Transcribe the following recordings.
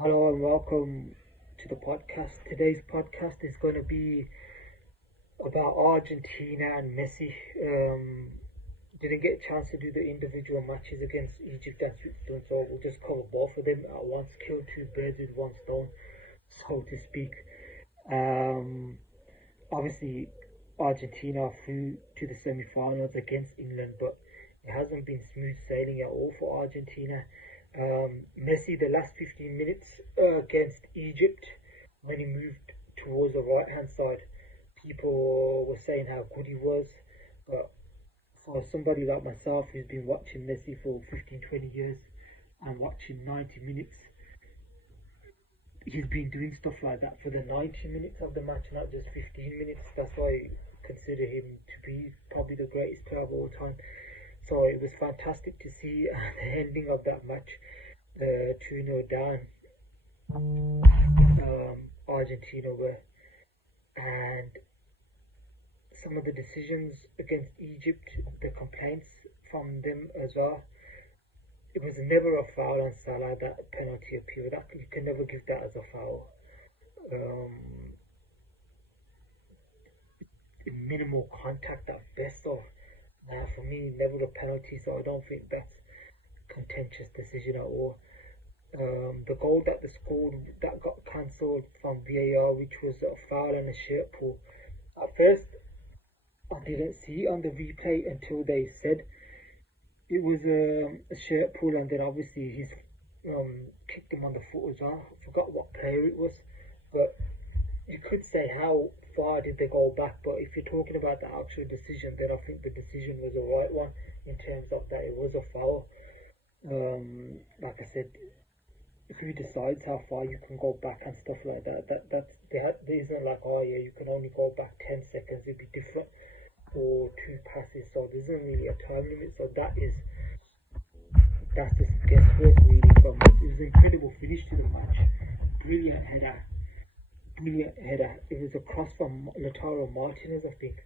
Hello and welcome to the podcast. Today's podcast is going to be about Argentina and Messi. Didn't get a chance to do the individual matches against Egypt and Switzerland, so we'll just cover both of them at once, kill two birds with one stone, so to speak. Um, Obviously, Argentina flew to the semi-finals against England, but it hasn't been smooth sailing at all for Argentina. Messi, the last 15 minutes against Egypt, when he moved towards the right-hand side, people were saying how good he was. But for somebody like myself who's been watching Messi for 15, 20 years and watching 90 minutes, he's been doing stuff like that for the 90 minutes of the match, not just 15 minutes. That's why I consider him to be probably the greatest player of all time. So it was fantastic to see the ending of that match, 2-0 down. Argentina were, and some of the decisions against Egypt, the complaints from them as well. It was never a foul on Salah, that penalty appeal. That you can never give that as a foul. Um, Minimal contact at best. So for me, never a penalty. So I don't think that's contentious decision at all. The goal that they scored that got cancelled from VAR, which was a foul and a shirt pull. At first, I didn't see on the replay until they said it was a shirt pull, and then obviously he's kicked him on the foot as well. I forgot what player it was, but you could say how far did they go back. But if you're talking about the actual decision, then I think the decision was the right one in terms of that it was a foul. Like I said, who decides how far you can go back and stuff like that? There isn't like, oh yeah, you can only go back 10 seconds. It'd be different for two passes, so there isn't really a time limit. So that's just guesswork really. From it was an incredible finish to the match. Brilliant header, brilliant header. It was a cross from Lautaro Martinez, I think,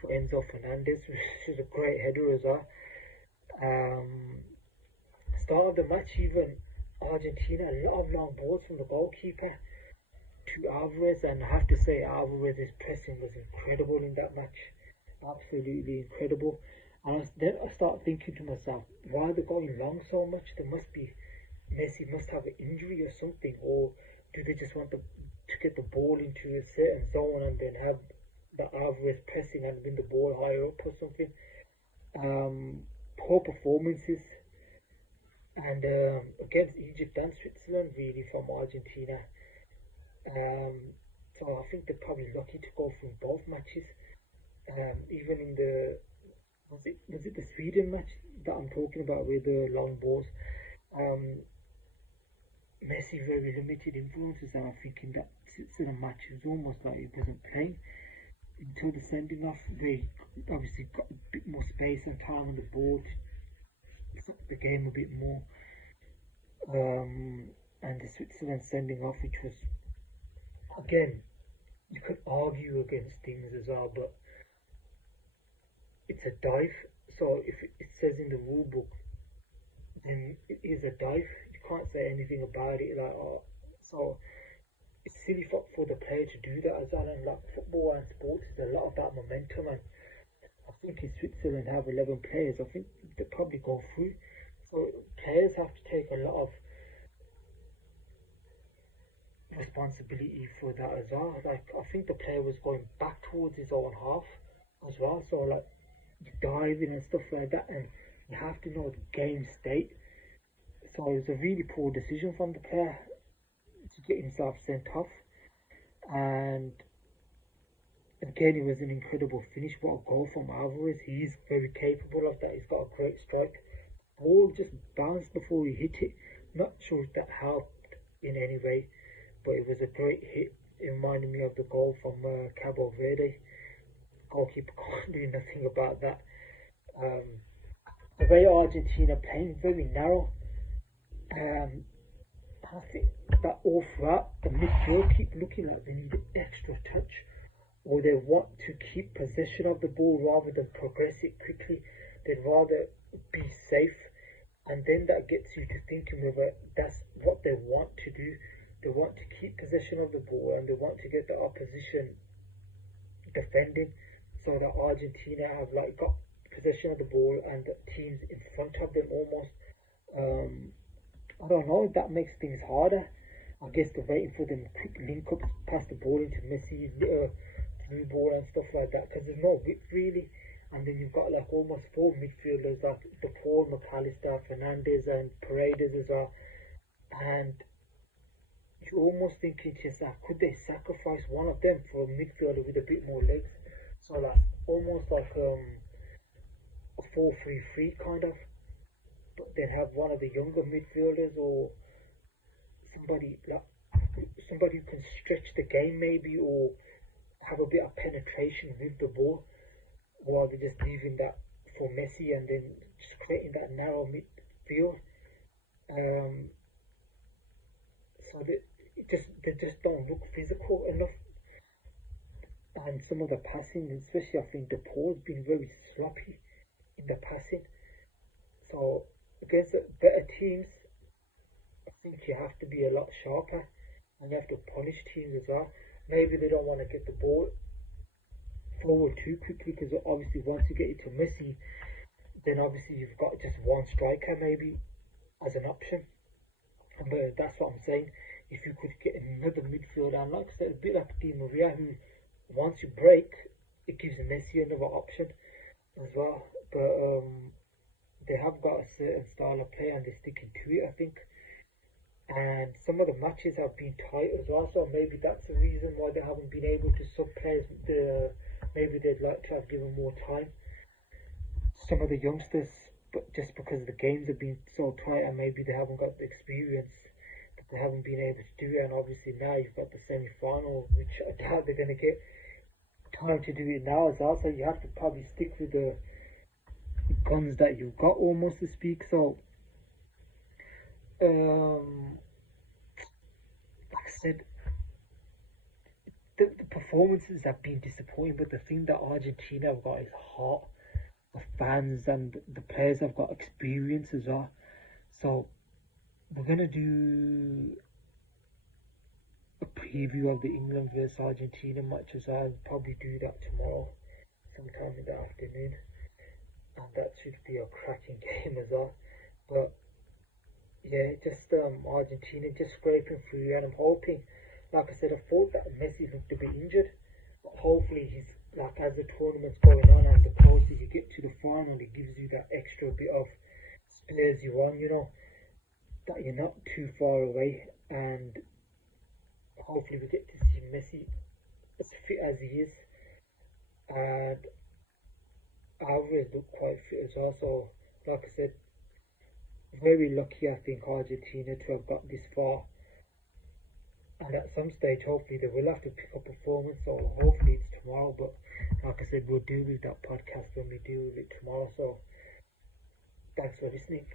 for Enzo Fernandez, which was a great header as well. Start of the match, even Argentina, a lot of long balls from the goalkeeper to Alvarez, and I have to say Alvarez's pressing was incredible in that match. Absolutely incredible. And then I start thinking to myself, why are they going long so much? Messi must have an injury or something, or do they just want to get the ball into a certain zone and then have the Alvarez pressing and win the ball higher up or something? Poor performances, and against Egypt and Switzerland really from Argentina. So I think they're probably lucky to go through both matches. Even in the was it the Sweden match that I'm talking about with the long balls? Messi very limited influences, and I think in that Switzerland match it was almost like he wasn't playing until the sending off, where he obviously got a bit more space and time on the ball to stop the game a bit more. And the Switzerland sending off, which was, again, you could argue against things as well, but it's a dive. So if it says in the rule book, then it is a dive. You can't say anything about it. Like, oh, so it's silly for the player to do that as well. And like football and sports, there's a lot of that momentum. And I think in Switzerland have 11 players. I think they probably go through. So players have to take a lot of responsibility for that as well. Like I think the player was going back towards his own half as well. So like diving and stuff like that, and you have to know the game state. So it was a really poor decision from the player to get himself sent off. And again, it was an incredible finish. What a goal from Alvarez. He's very capable of that. He's got a great strike. Ball just bounced before he hit it. Not sure if that helped in any way, but it was a great hit. It reminded me of the goal from Cabo Verde. Goalkeeper can't do nothing about that. The way Argentina playing, very narrow. I think that all throughout the midfield keep looking like they need an extra touch, or they want to keep possession of the ball rather than progress it quickly. They'd rather be safe, and then that gets you to thinking whether that's what they want to do. They want to keep possession of the ball and they want to get the opposition defending, so that Argentina have like got possession of the ball and the teams in front of them almost. I don't know if that makes things harder. I guess they're waiting for them to quick link up, pass the ball into Messi, through ball and stuff like that, because there's no width really. And then you've got like almost four midfielders like the Paul, McAllister, Fernandez, and Paredes as well. And you're almost thinking to yourself, could they sacrifice one of them for a midfielder with a bit more legs? So like almost like a 4-3-3 kind of, but then have one of the younger midfielders or somebody who can stretch the game maybe, or have a bit of penetration with the ball, rather than just leaving that for Messi and then just creating that narrow midfield. So they just don't look physical enough. And some of the passing, especially I think the Paul's been very sloppy in the passing. So against better teams, I think you have to be a lot sharper and you have to punish teams as well. Maybe they don't want to get the ball forward too quickly, because obviously once you get it to Messi, then obviously you've got just one striker maybe as an option. But that's what I'm saying. If you could get another midfielder, and like I said, a bit like Di Maria, who once you break, it gives Messi another option as well. But they have got a certain style of play and they're sticking to it, I think. And some of the matches have been tight as well, so maybe that's the reason why they haven't been able to sub players. Maybe they'd like to have given more time to some of the youngsters, but just because the games have been so tight and maybe they haven't got the experience that they haven't been able to do it. And obviously now you've got the semi-final, which I doubt they're going to get time to do it now as well, so you have to probably stick with the guns that you've got, almost to speak. So like I said, the performances have been disappointing, but the thing that Argentina have got is heart. The fans and the players have got experience as well. So we're gonna do a preview of the England versus Argentina match as well. I'll probably do that tomorrow, sometime in the afternoon, and that should be a cracking game as well. But yeah, just Argentina just scraping through, and I'm hoping, like I said, I thought that Messi looked a bit injured, but hopefully he's like, as the tournament's going on and the closer you get to the final, it gives you that extra bit of spurs you on, that you're not too far away, and hopefully we get to see Messi as fit as he is, and Alvarez looked quite fit as well. So like I said, very lucky I think Argentina to have got this far, and at some stage hopefully they will have to pick up performance, so hopefully it's tomorrow. But like I said, we'll deal with that podcast when we deal with it tomorrow. So thanks for listening.